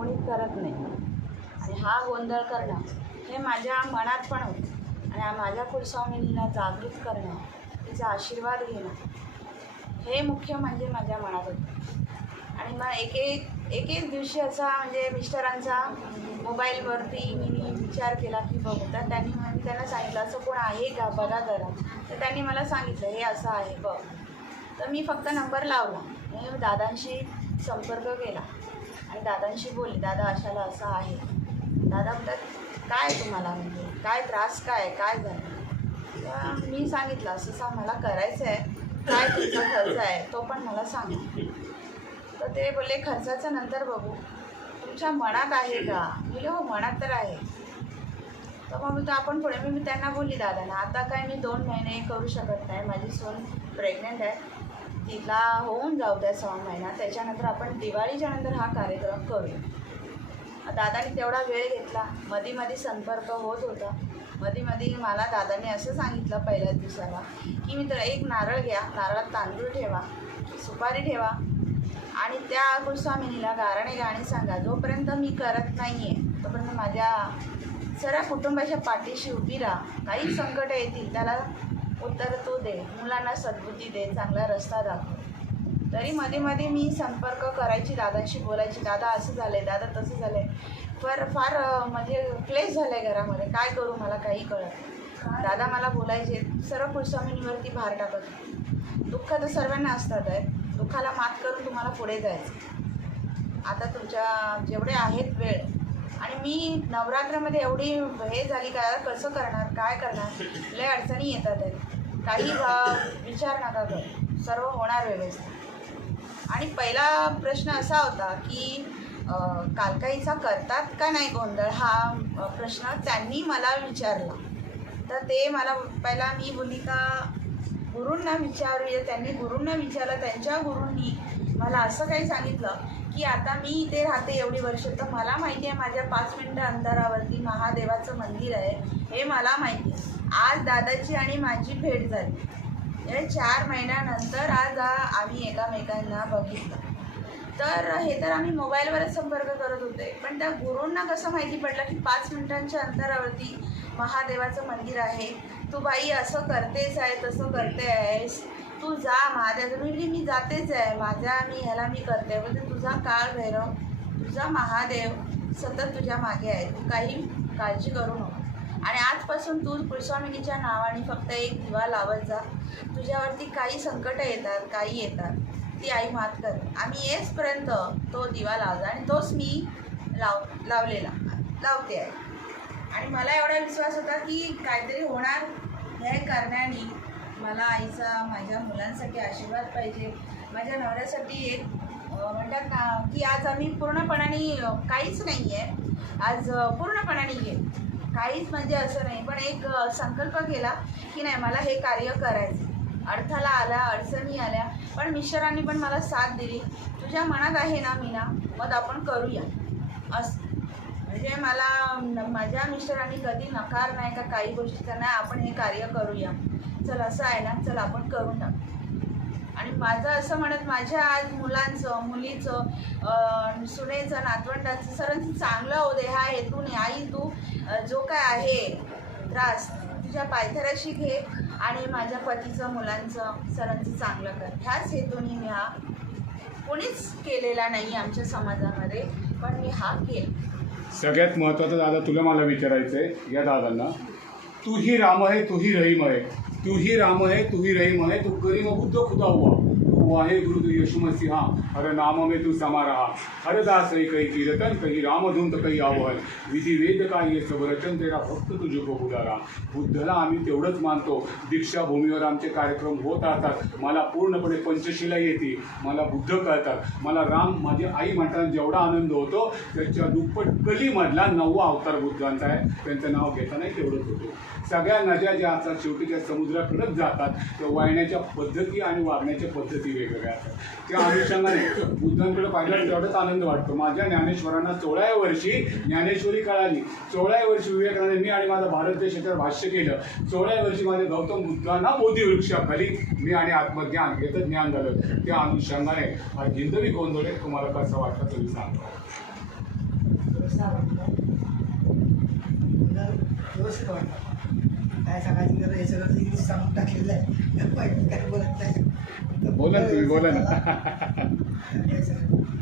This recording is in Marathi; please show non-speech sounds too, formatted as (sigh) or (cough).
कोणी करत नाही. आणि हा गोंधळ करणं हे माझ्या मनात पण होतं. आणि माझ्या कुलस्वामिनीला जागृत करणं तिचा आशीर्वाद घेणं हे मुख्य म्हणजे माझ्या मनात होतं. आणि मग एक एक एक दिवशी असा म्हणजे मिस्टरांचा मोबाईलवरती मी विचार केला की बघू तर त्यांनी मग त्यांना सांगितलं असं कोण आहे का? बघा जरा. तर त्यांनी मला सांगितलं हे असं आहे बघ. तर मी फक्त नंबर लावला. मी दादांशी संपर्क केला. आणि दादांशी बोलले दादा अशाला असं आहे. दादा म्हणतात काय तुम्हाला? म्हणजे काय त्रास काय? काय झालं? मी सांगितलं असं सांग मला करायचं आहे. काय तुमचा खर्च आहे तो पण मला सांगा. तर ते बोलले खर्चाचं नंतर बघू. तुमच्या मनात आहे का? मी हो मनात तर आहे. तर मग मी तर आपण पुढे मी मी त्यांना बोलली दादांना आता काय मी दोन महिने करू शकत नाही. माझी सोन प्रेग्नंट आहे. तिला होऊन जाऊ द्या सहा महिना. त्याच्यानंतर आपण दिवाळीच्या नंतर हा कार्यक्रम करूया दादाने तेवढा वेळ घेतला. मधी मधी संपर्क होत होता. मधी मधी मला दादाने असं सांगितलं पहिल्याच दिवसाला की मित्र एक नारळ घ्या. नारळात तांदूळ ठेवा. सुपारी ठेवा. आणि त्या कुलस्वामिनीला गाराणे गाणी सांगा. जोपर्यंत मी करत नाही आहे तोपर्यंत माझ्या सर्व कुटुंबाच्या पाठीशी उभी राहा. काही संकट येतील त्याला उत्तर तू दे. मुलांना सद्बुद्धी दे. चांगला रस्ता दाखव. तरी मध्ये मध्ये मी संपर्क करायची दादाशी बोलायची दादा असं झालं आहे दादा तसं झालं आहे फार फार म्हणजे क्लेश झालं आहे घरामध्ये. काय करू? मला काही कळत दादा मला बोलायचे सर्व कुलस्वामिनीवरती भार टाकत दुःख तर सर्वांना असतात आहे. दुःखाला मात करून तुम्हाला पुढे जायचं आता तुमच्या जेवढे आहेत वेळ आणि मी नवरात्रामध्ये एवढी हे झाली का कसं करणार काय करणार? लय अडचणी येतात काही विचार नका कर. सर्व होणार व्यवस्थित. आणि पहिला प्रश्न असा होता की कालकाईचा करतात का नाही गोंधळ? हा प्रश्न त्यांनी मला विचारला. तर ते मला पहिला मी भूमिका गुरूंना विचारूया. त्यांनी गुरूंना विचारलं त्यांच्या गुरूंनी मला असं काही सांगितलं की आता मी इथे राहते एवढी वर्ष तर मला माहिती आहे माझ्या पाच मिनटं अंतरावरती महादेवाचं मंदिर आहे हे मला माहिती आहे. आज दादाची आणि माझी भेट झाली. हे चार महिन्यानंतर आज आम्ही एकामेकांना बघितलं. तर हे तर आम्ही मोबाईलवरच संपर्क करत होते पण त्या गुरूंना कसं माहिती पडलं की पाच मिनिटांच्या अंतरावरती महादेवाचं मंदिर आहे तू बाई असं करतेच आहे तसं करते आहेस तू जा महादेव मी मी जातेच आहे. माझ्या मी ह्याला मी करते. म्हणजे तुझा काळ भैरव तुझा महादेव सतत तुझ्या मागे आहे. तू काही काळजी करू नको आणि आजपासून तू कुलस्वामिनीच्या नावाने फक्त एक दिवा लावत जा. तुझ्यावरती काही संकटं येतात काही येतात. ती आई मात कर. आम्ही येसपर्यंत तो दिवा लावला आणि तोच मी लाव लावलेला लावते आहे आणि मला एवढा विश्वास होता की काहीतरी होणार हे करण्याने मला आईचा माझ्या मुलांसाठी आशीर्वाद पाहिजे. माझ्या नवऱ्यासाठी एक म्हणतात ना की आज आम्ही पूर्णपणाने काहीच नाही आहे आज पूर्णपणाने ये काहीच म्हणजे असं नाही. पण एक संकल्प केला की नाही मला हे कार्य करायचं अडथळा आला अडचणी आल्या पण मिश्रांनी पण मला साथ दिली. तुझ्या मनात आहे ना मीना? मग आपण करूया. असं. म्हणजे मला माझ्या मिस्टरांनी कधी नकार नाही का काही गोष्टीचा नाही आपण हे कार्य करूया. चल असं आहे ना? चल आपण करू ना आणि माझं असं म्हणत माझ्या आज मुलांचं मुलीचं सुनेचं नातवंडाचं सर्वांचं चांगलं होऊ दे हा हेतून आई तू जो काय आहे त्रास तुझ्या पायथराशी घे आणि माझ्या पतीचं मुलांचं सरांचं चांगलं कर. ह्याच हेतूने मी हा कोणीच केलेला नाही आमच्या समाजामध्ये पण मी हा केला. सगळ्यात महत्त्वाचं दादा तुला मला विचारायचं आहे या दादांना. तू ही राम आहे तू ही रहीम आहे. तू ही राम आहे तू ही रहीम आहे तू करीम बुद्ध खुदा हुआ. वाहे गुरु तू यशु मसीहा हर नाम में तू समा रहा। हर दास है कही कीर्तन कही राम धुन कही आवहल विधी वेद का ये सब रचन तेरा भक्त तुझको बुधारा बुद्धला आम्ही तेवढंच मानतो। दीक्षाभूमीवर आमचे कार्यक्रम होत राहतात. मला पूर्णपणे पंचशिला येते. मला बुद्ध कळतात. मला राम माझी आई म्हणताना जेवढा आनंद होतो त्याच्या दुप्पट कलीमधला नववा अवतार बुद्धांचा आहे. त्यांचं नाव घेतानाही तेवढंच होतो. सगळ्या नद्या ज्या असतात शेवटी त्या समुद्राकडेच जातात त्या वाहण्याच्या पद्धती आणि वागण्याच्या पद्धती वेगवेगळ्या. त्या अनुषंगाने बुद्धांकडे पाहिलं तेवढाच आनंद वाटतो. माझ्या ज्ञानेश्वरांना सोळाव्या वर्षी ज्ञानेश्वरी कळाली. सोळाव्या वर्षी विवेकानंद मी आणि माझा भारत देश याच्यावर भाष्य केलं. सोळाव्या वर्षी माझ्या गौतम बुद्धांना मोदी वृक्षाखाली मी आणि आत्मज्ञान याचं ज्ञान झालं. त्या अनुषंगाने हा हिंदवी गोंधळ आहे. तुम्हाला कसं वाटतं तुम्ही सांगतो व्यवस्थित वाटतं. काय सांगायचं गरज हे सगळं इंग्लिश सांगून टाकलेलं आहे. काय बोलत नाही. बोला तुम्ही, बोला ना. (laughs)